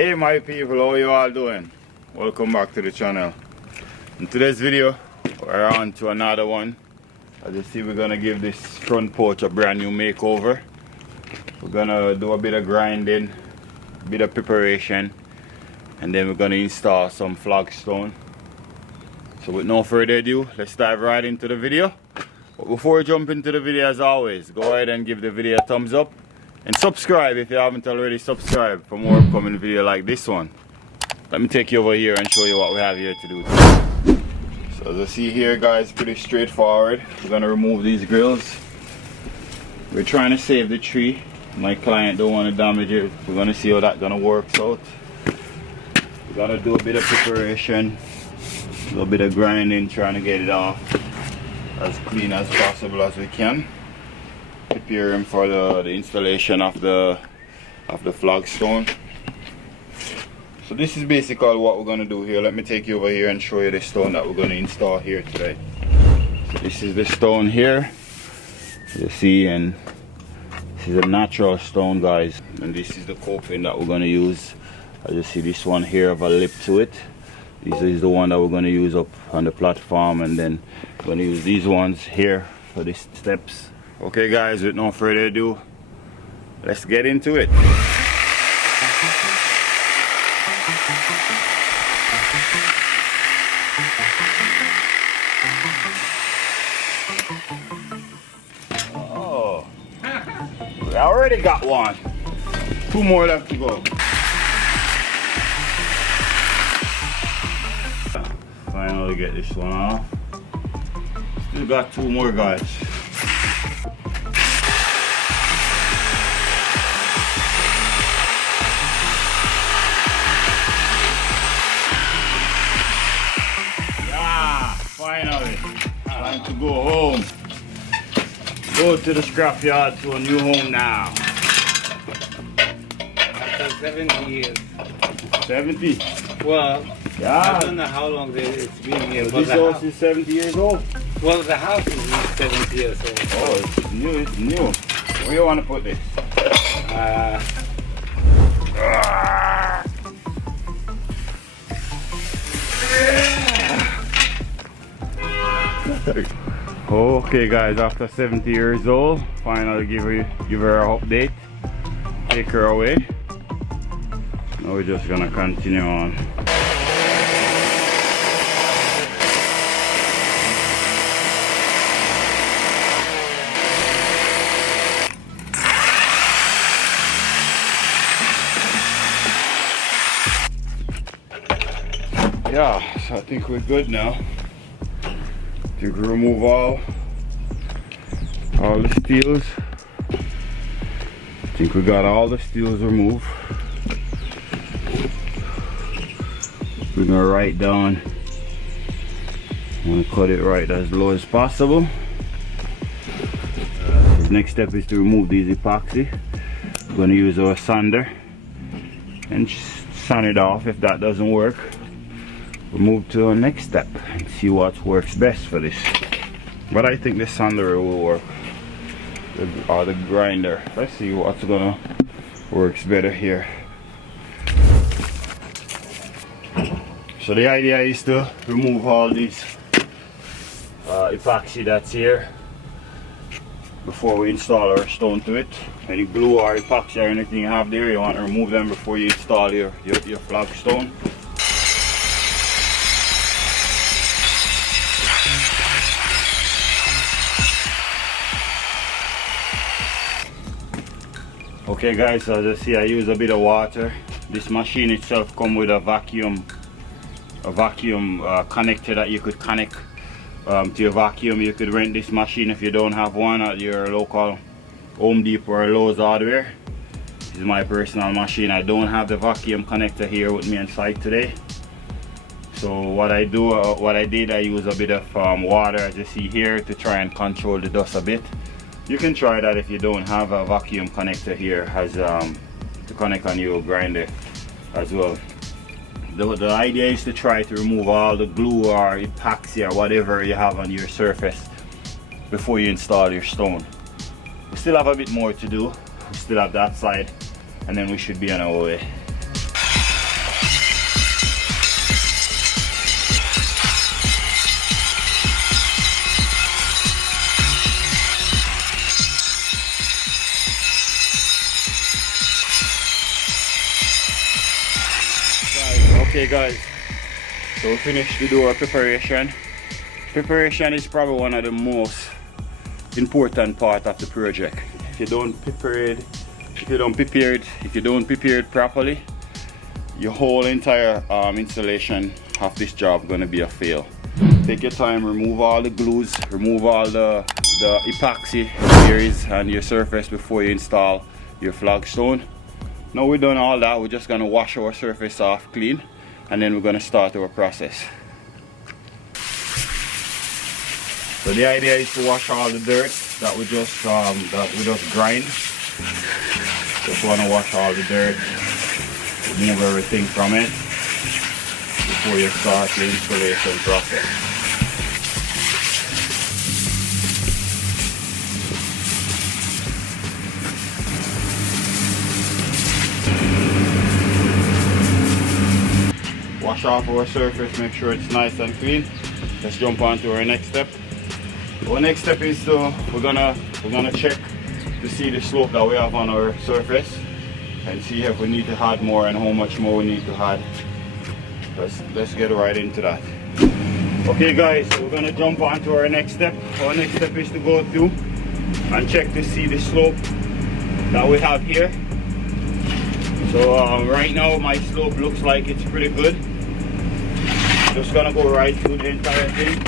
Hey my people, how you all doing? Welcome back to the channel. In today's video, we're on to another one. As you see, we're gonna give this front porch a brand new makeover. We're gonna do a bit of grinding, a bit of preparation, and then we're gonna install some flagstone. So with no further ado, let's dive right into the video. But before we jump into the video, as always, go ahead and give the video a thumbs up and subscribe if you haven't already subscribed for more upcoming video like this one. Let me take you over here and show you what we have here to do today. So as you see here, guys, pretty straightforward. We're gonna remove these grills. We're trying to save the tree. My client don't want to damage it. We're gonna see how that gonna work out. We're gonna do a bit of preparation, a little bit of grinding, trying to get it off as clean as possible as we can. Prepare him for the installation of the flagstone. So this is basically what we're gonna do here. Let me take you over here and show you the stone that we're gonna install here today. So this is the stone here, you see, and this is a natural stone, guys, and this is the coping that we're gonna use. As you see, this one here have a lip to it. This is the one that we're gonna use up on the platform, and then we're gonna use these ones here for the steps. Okay guys, with no further ado, let's get into it. Oh, we already got one. Two more left to go. Finally get this one off. Still got two more, guys. Finally, time to go home. Go to the scrapyard to a new home now. After 70 years. 70? Well, yeah. I don't know how long it's been here. So but this house is 70 years old? Well, the house is 70 years old. Oh, it's new, it's new. Where do you want to put this? Okay guys, after 70 years old, finally give her an update, take her away. Now we're just gonna continue on. Yeah, so I think we're good now. You can remove all the steels. I think we got all the steels removed. We're gonna write down. I'm gonna cut it right as low as possible. The next step is to remove these epoxy. We're gonna use our sander and sand it off. If that doesn't work, we'll move to our next step and see what works best for this. But I think the sander will work, or the grinder. Let's see what's gonna works better here. So the idea is to remove all these epoxy that's here before we install our stone to it. Any glue or epoxy or anything you have there, you want to remove them before you install your flagstone. Okay guys, so as you see, I use a bit of water. This machine itself comes with a vacuum connector that you could connect to your vacuum. You could rent this machine if you don't have one at your local Home Depot or Lowe's hardware. This is my personal machine. I don't have the vacuum connector here with me on site today. So what I did, I use a bit of water, as you see here, to try and control the dust a bit. You can try that if you don't have a vacuum connector here as to connect on your grinder as well. The idea is to try to remove all the glue or epoxy or whatever you have on your surface before you install your stone. We still have a bit more to do. We still have that side, and then we should be on our way. Okay guys, so we finished the door preparation. Preparation is probably one of the most important part of the project. If you don't prepare it properly, your whole entire installation of this job gonna be a fail. Take your time, remove all the glues, remove all the epoxy areas on your surface before you install your flagstone. Now we've done all that, we're just gonna wash our surface off clean, and then we're gonna start our process. So the idea is to wash all the dirt that we just grind. Just want to wash all the dirt, remove everything from it before you start the installation process. Wash off our surface, make sure it's nice and clean. Let's jump on to our next step. Our next step is we're gonna check to see the slope that we have on our surface and see if we need to add more and how much more we need to add. Let's get right into that. Okay guys, so we're gonna jump on to our next step. Our next step is to go through and check to see the slope that we have here. So right now my slope looks like it's pretty good. Just gonna go right through the entire thing.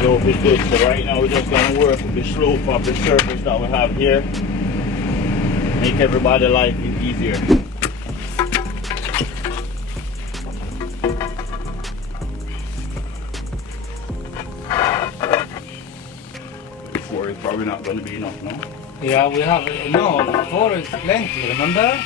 Slope is good, so right now we're just gonna work with the slope of the surface that we have here. Make everybody's life easier. It's probably not going to be enough, no? Yeah, we have, no, 4 is plenty, remember?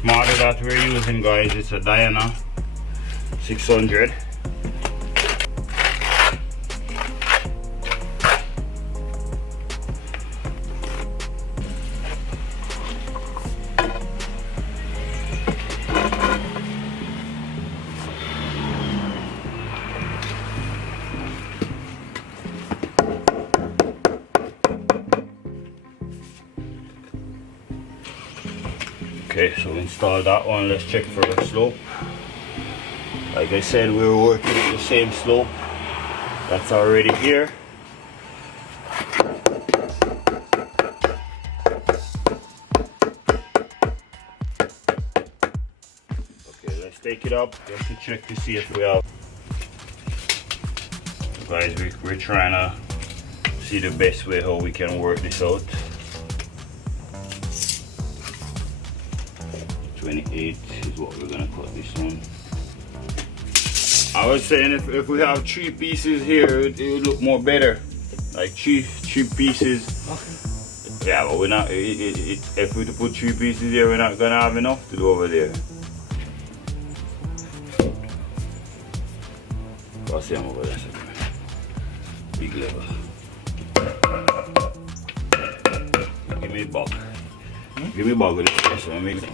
Smarter that we're using, guys, it's a Diana 600. Okay, so install that one. Let's check for the slope. Like I said, we were working with the same slope that's already here. Okay, let's take it up just to check to see if we have. Guys, we're trying to see the best way how we can work this out. 28 is what we're gonna cut this one. I was saying if we have 3 pieces here, it would look more better. Like three pieces. Okay. Yeah, but we're not. If we put 3 pieces here, we're not gonna have enough to do over there. I'll see them over there. Big level. Give me a bug. Give me a bug with this. So I make it.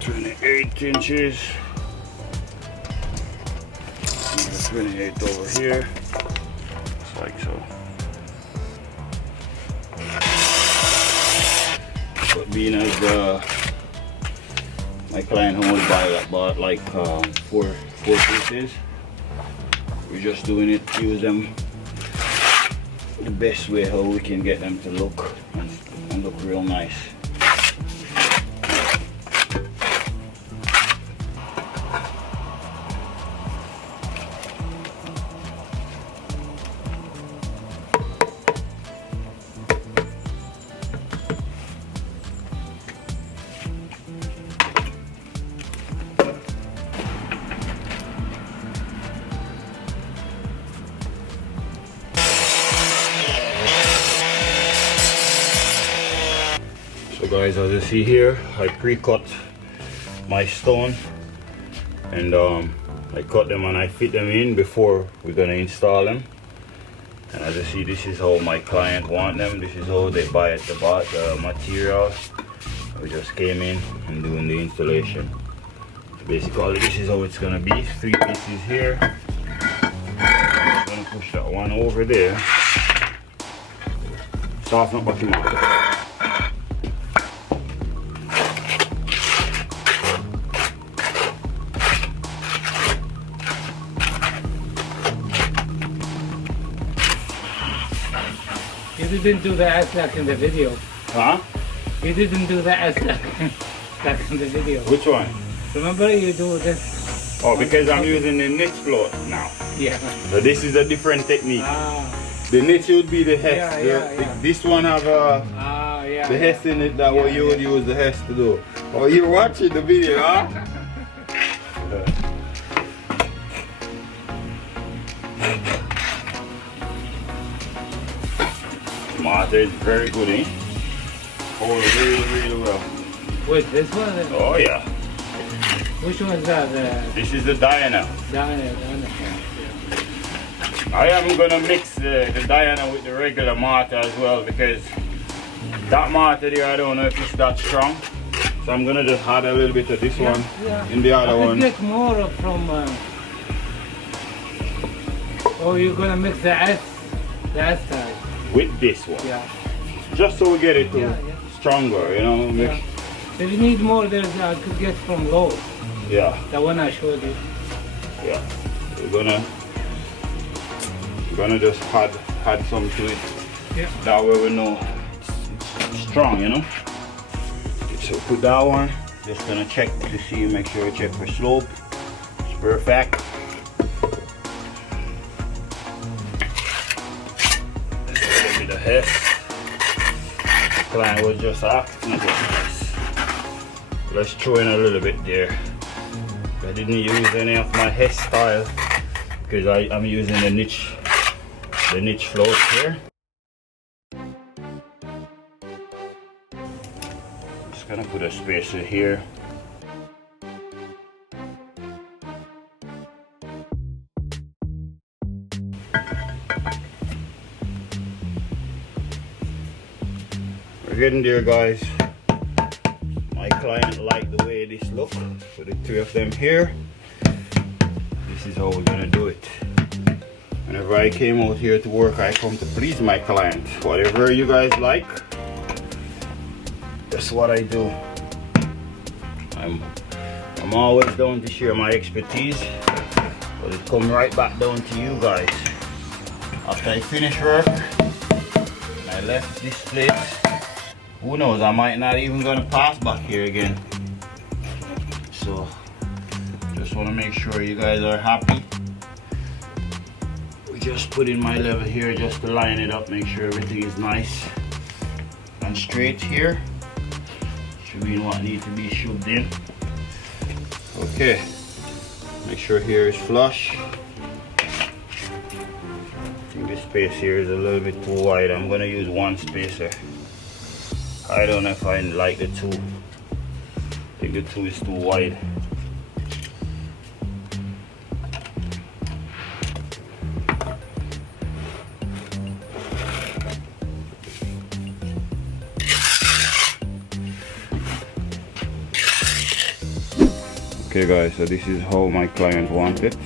28 inches. 28 over here, just like so. But being as my client only bought like 4 pieces, we're just doing it, use them the best way how we can get them to look and look real nice. guys, as you see here, I pre-cut my stone, and I cut them and I fit them in before we're gonna install them. And as you see, this is how my client want them. This is how they buy at the material. We just came in and doing the installation. So basically, this is how it's gonna be. 3 pieces here. I'm gonna push that one over there. Soften up back in my You didn't do the ass like in the video. Huh? You didn't do the ass like in the video. Which one? Remember you do this? Oh, because I'm using the niche float now. Yeah. So this is a different technique. Ah. The niche would be the hest. Yeah. This one have the hest in it that what you would use the hest to do. Oh, you're watching the video, huh? Mortar is very good, eh? Hold really well. Wait, this one? Oh yeah. Which one is that? This is the Diana. Diana. Yeah. I am gonna mix the Diana with the regular mortar as well, because that mortar there, I don't know if it's that strong. So I'm gonna just add a little bit of this one in the other one. Get more from. Oh, you're gonna mix the S side. With this one. Yeah. Just so we get it stronger, you know. Yeah. If you need more, I could get from Lowe's. Yeah. The one I showed you. Yeah. We're gonna just add some to it. Yeah. That way we know it's strong, you know. So put that one. Just gonna check to see, make sure we check for slope. It's perfect. The heft. The client was just asking about this. Let's throw in a little bit there. I didn't use any of my heft style because I'm using the niche float here. Just gonna put a spacer here. We're getting there, guys. My client liked the way this looks. So the 3 of them here. This is how we're gonna do it. Whenever I came out here to work, I come to please my client. Whatever you guys like, that's what I do. I'm always down to share my expertise, but it come right back down to you guys. After I finish work, I left this place. Who knows, I might not even gonna pass back here again. So just want to make sure you guys are happy. We just put in my level here just to line it up, make sure everything is nice and straight here. Should be what needs to be shoved in. Okay, make sure here is flush. I think this space here is a little bit too wide. I'm gonna use one spacer. I don't know if I like the 2. I think the 2 is too wide. Okay guys, so this is how my client wants it.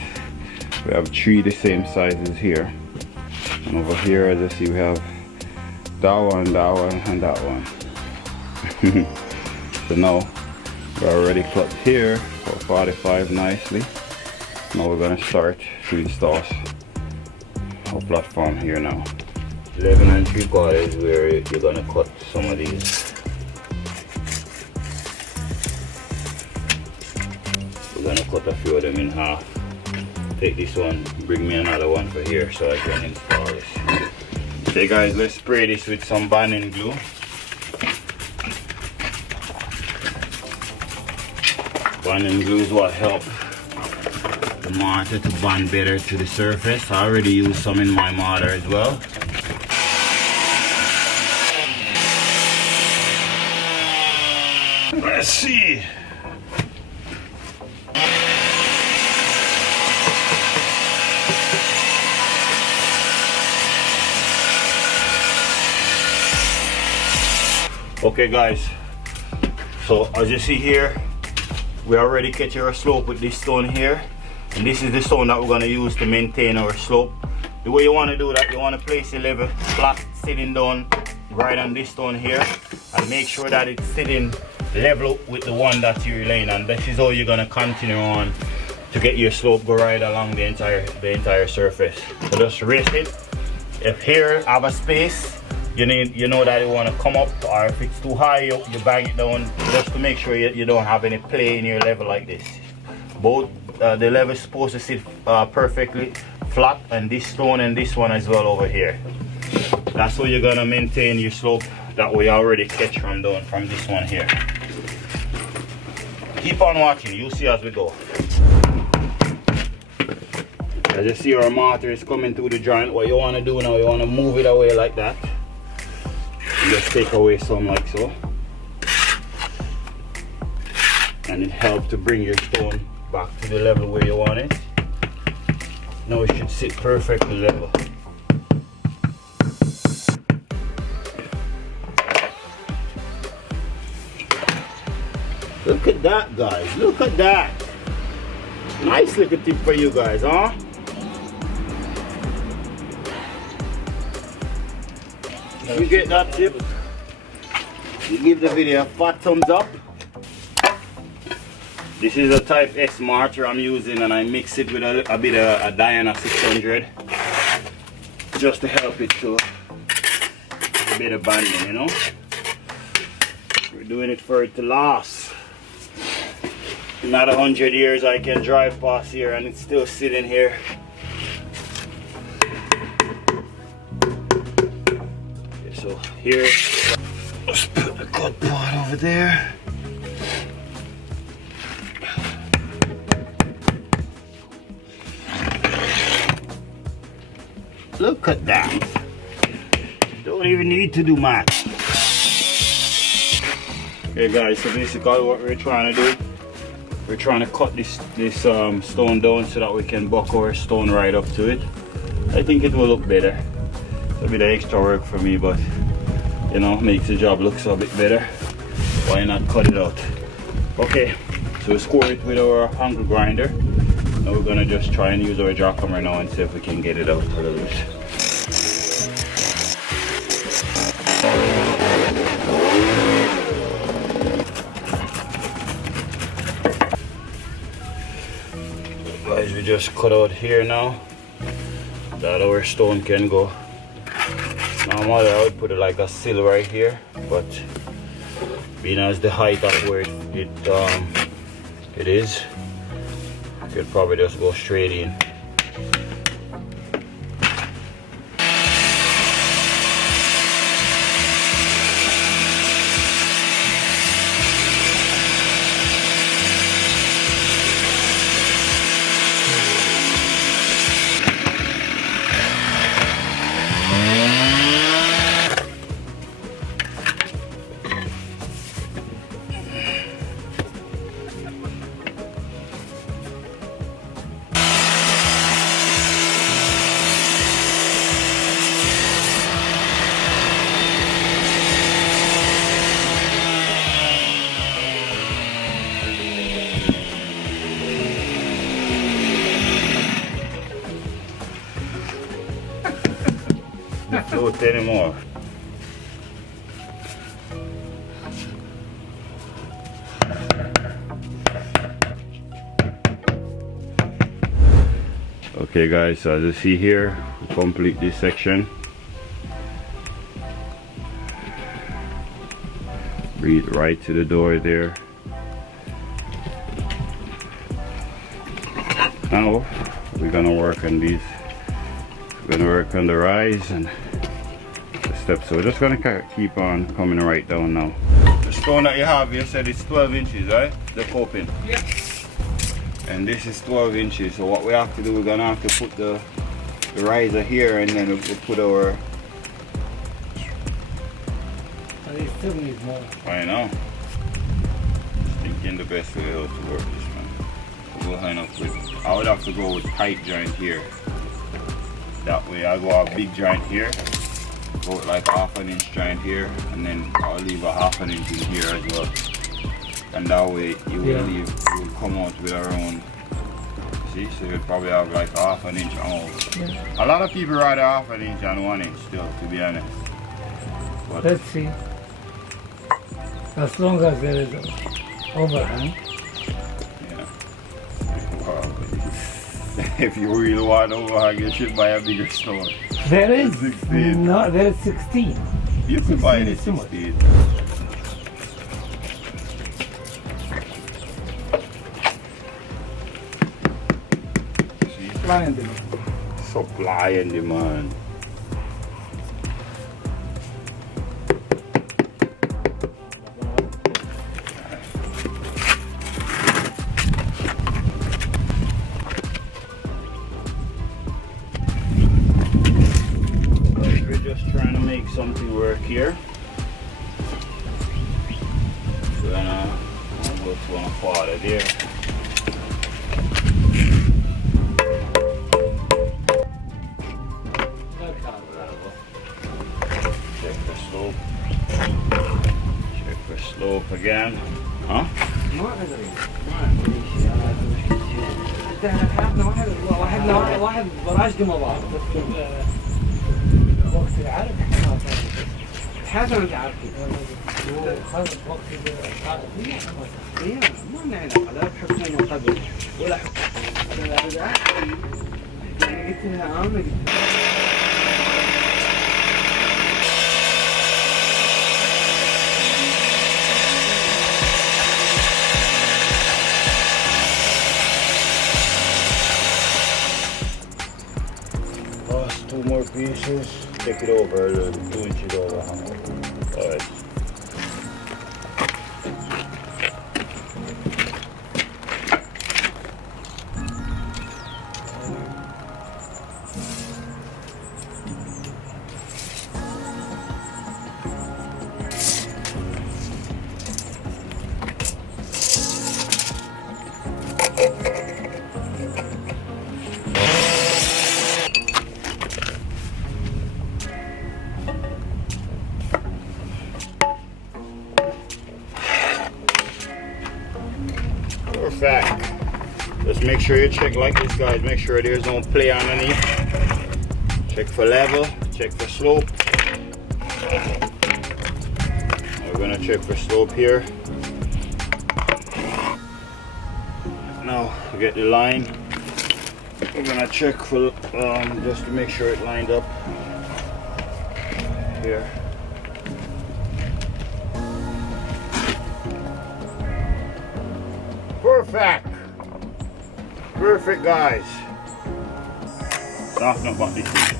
We have 3 the same sizes here. And over here, as you see, we have that one, and that one. So now we're already cut here for 45 nicely. Now we're gonna start to install our platform here now. 11 3/4 is where you're gonna cut some of these. We're gonna cut a few of them in half. Take this one, bring me another one for here so I can install this. Okay guys, let's spray this with some bonding glue. Bonding glue is what helps the mortar to bond better to the surface. I already used some in my mortar as well. Let's see. Okay guys, so as you see here, we already catch our slope with this stone here, and this is the stone that we're going to use to maintain our slope. The way you want to do that, you want to place the level flat sitting down right on this stone here, and make sure that it's sitting level with the one that you're laying on. This is how you're going to continue on to get your slope go right along the entire surface. So just raise it. If here have a space, you know that you want to come up, or if it's too high, you bang it down, just to make sure you don't have any play in your level like this. Both the level is supposed to sit perfectly flat, and this stone and this one as well over here. That's how you're gonna maintain your slope that we already catch from this one here. Keep on watching, you'll see as we go. As you see, our mortar is coming through the joint. What you want to do now, you want to move it away like that. Just take away some like so, and it helps to bring your stone back to the level where you want it. Now it should sit perfectly level. Look at that, guys, look at that. Nice little tip for you guys, huh? If you get that tip, you give the video a fat thumbs up. This is a type S mortar I'm using, and I mix it with a bit of a Diana 600 just to help it to a bit of bonding, you know. We're doing it for it to last. Not 100 years I can drive past here and it's still sitting here. So here, let's put the cut part over there. Look at that. Don't even need to do math. Okay guys, so basically what we're trying to do, we're trying to cut this stone down so that we can buck our stone right up to it. I think it will look better. It's a bit of extra work for me, but you know, makes the job look a bit better. Why not cut it out? Okay, so we score it with our angle grinder. Now we're gonna just try and use our jackhammer now and see if we can get it out a little bit. Guys, we just cut out here now that our stone can go. Normally I would put it like a sill right here, but being as the height of where it is, you could probably just go straight in. Float anymore. Okay guys, so as you see here, we complete this section. Breathe right to the door there. Now we're gonna work on these. We're gonna work on the rise and the steps. So we're just gonna keep on coming right down now. The stone that you have, you said it's 12 inches, right? The coping. Yeah. And this is 12 inches. So what we have to do, we're gonna have to put the riser here, and then we'll put our. But it still needs more. I know. best way how to work this, man. We'll line up with, I would have to go with pipe joint here. That way I go a big joint here, go with like half an inch joint here, and then I'll leave a half an inch in here as well. And that way you will you will come out with around, see, so you'll probably have like half an inch out. Yeah. A lot of people rather half an inch than 1 inch still, to be honest. But let's see. As long as there is overhang. Yeah. Wow. If you really want overhang, you should buy a bigger stone. There is 16. No, there is 16. You could buy it at 16. Supply and demand. Supply and demand. We're just trying to make something work here. So then I'll go to 1/4 there. Check for slope. Check for slope again. Huh? واحد براج مع بعض وقت العرض حسب انت عارفين خلص وقت ما لنا علاقه لا بحكومه قبل ولا حكومه انا قلت لها انا Lost 2 more pieces. Take it over a little, 2 inches over. Alright. Perfect. Just make sure you check like this, guys. Make sure there's no play underneath. Check for level. Check for slope. We're gonna check for slope here. Now we get the line. We're gonna check for just to make sure it lined up here. Perfect. Perfect, guys. Soften up on this thing.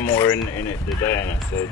More in it today, and I said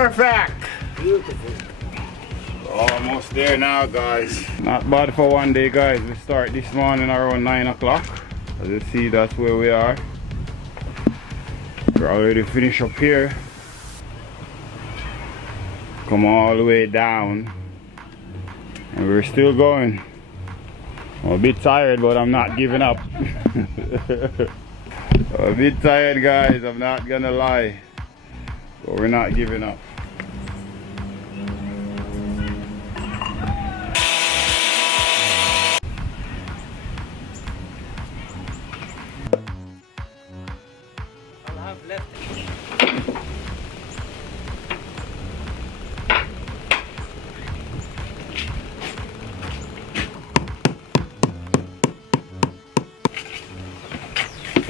Perfect. Beautiful. Almost there now, guys. Not bad for one day, guys. We start this morning around 9 o'clock. As you see, that's where we are. We're already finished up here. Come all the way down. And we're still going. I'm a bit tired, but I'm not giving up. I'm a bit tired, guys. I'm not gonna lie. But we're not giving up. I'll have left.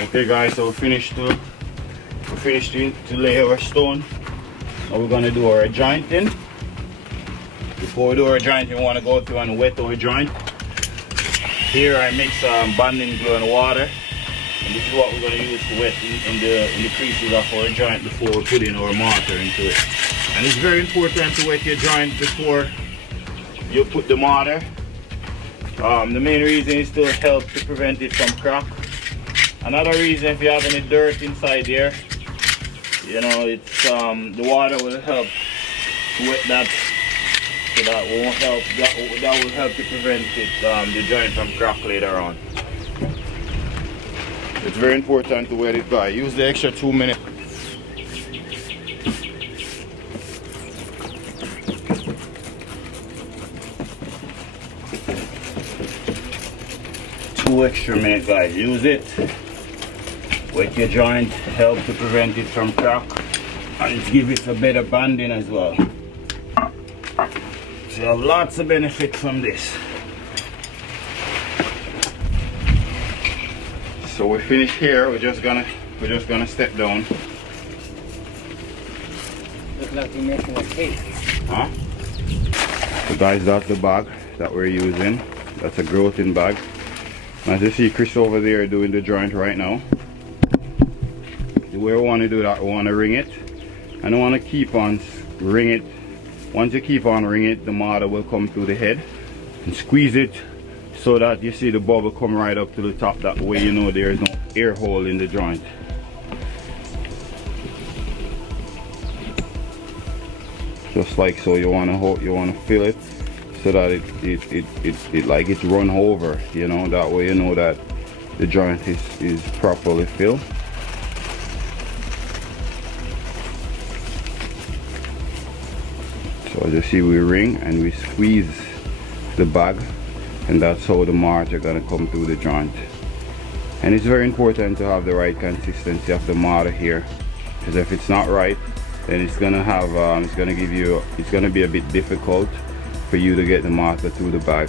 Okay, guys, so we finished to lay our stone. Now we're gonna do our jointing. Before we do our jointing, we want to go through and wet our joint. Here I mix bonding glue and water, and this is what we're gonna use to wet in the creases of our joint before we put in our mortar into it. And it's very important to wet your joint before you put the mortar. The main reason is to help to prevent it from crack. Another reason, if you have any dirt inside here, you know, it's the water will help to wet that, so that won't help. That will help to prevent it, the joint from crack later on. It's very important to wet it, guys. Use the extra 2 minutes. Two extra minutes, guys. Use it. Wet your joint, help to prevent it from crack, and it gives it a better bonding as well. So you have lots of benefits from this. So we finish here. We're just gonna step down. Look like you're making a cake. Huh? So guys, that's the bag that we're using. That's a growthing bag. As you see, Chris over there doing the joint right now. The way we want to do that, we want to ring it, and we want to keep on ring it. Once you keep on ring it, the mortar will come through the head and squeeze it so that you see the bubble come right up to the top. That way you know there is no air hole in the joint. Just like so, you want to fill it so that it like it's run over, you know. That way you know that the joint is properly filled. So as you see, we ring and we squeeze the bag, and that's how the mortar gonna come through the joint. And it's very important to have the right consistency of the mortar here, because if it's not right, then it's gonna have it's gonna be a bit difficult for you to get the mortar through the bag.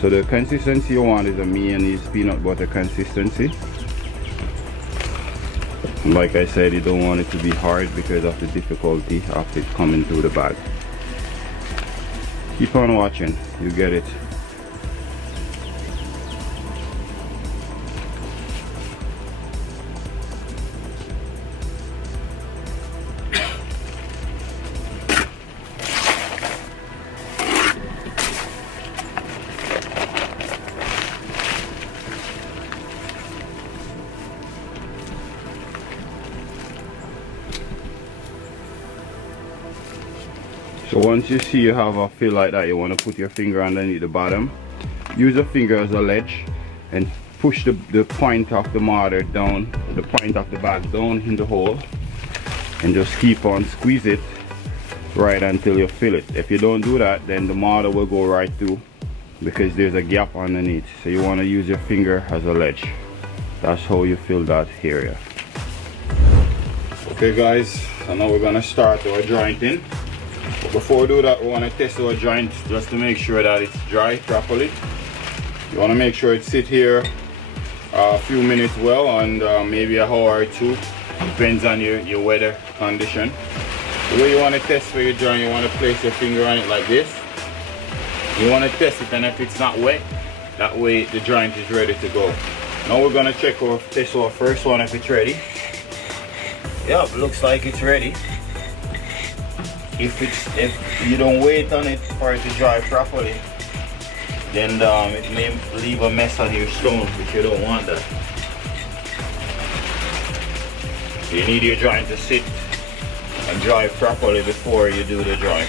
So the consistency you want is a mayonnaise peanut butter consistency. And like I said, you don't want it to be hard because of the difficulty of it coming through the bag. Keep on watching, you get it. So once you see you have a fill like that, you want to put your finger underneath the bottom. Use a finger as a ledge and push the point of the mortar down, the point of the bag down in the hole, and just keep on squeeze it right until you fill it. If you don't do that, then the mortar will go right through because there's a gap underneath. So you want to use your finger as a ledge. That's how you fill that area. Okay guys, so now we're gonna start our jointing. But before we do that, we want to test our joint just to make sure that it's dry properly. You want to make sure it sit here a few minutes well, and maybe an hour or two, depends on your weather condition. The way you want to test for your joint, you want to place your finger on it like this. You want to test it, and if it's not wet, that way the joint is ready to go. Now we're going to test our first one if it's ready. Yep, looks like it's ready. if you don't wait on it for it to dry properly, then it may leave a mess on your stone, which you don't want that. You need your joint to sit and dry properly before you do the joint.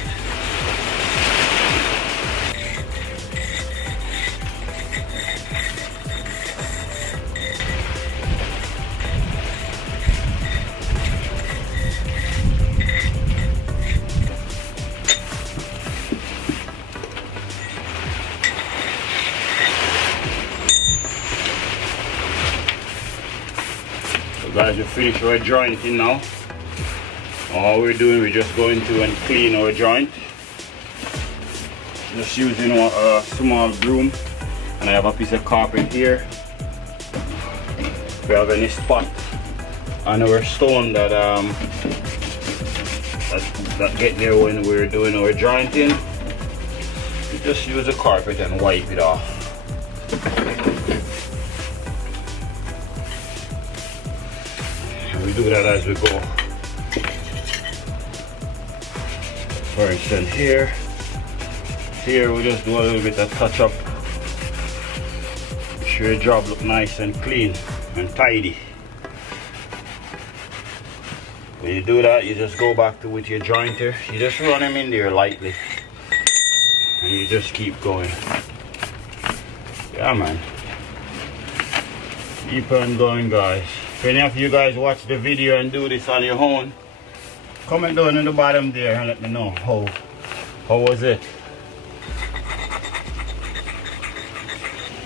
Guys, we finished our jointing now. All we're doing, we're just going to and clean our joint. Just using a small broom, and I have a piece of carpet here. If we have any spot on our stone that that get there when we're doing our jointing, we just use a carpet and wipe it off. We do that as we go. For instance, here we just do a little bit of touch up. Make sure your job look nice and clean and tidy. When you do that, you just go back to with your jointer. You just run them in there lightly, and you just keep going. Yeah, man. Keep on going, guys. If any of you guys watch the video and do this on your own, comment down in the bottom there and let me know how was it.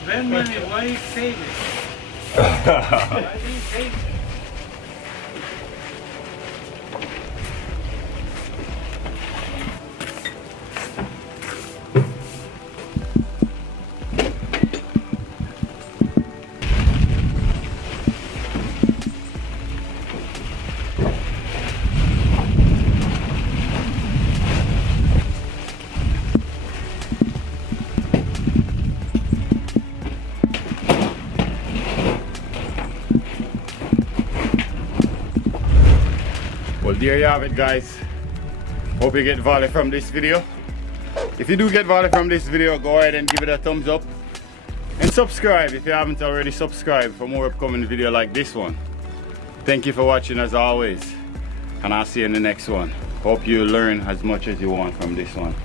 Ben, money, why you say this? Why do you say this? Well, there you have it, guys. Hope you get value from this video. If you do get value from this video, go ahead and give it a thumbs up and subscribe if you haven't already subscribed for more upcoming video like this one. Thank you for watching as always, and I'll see you in the next one. Hope you learn as much as you want from this one.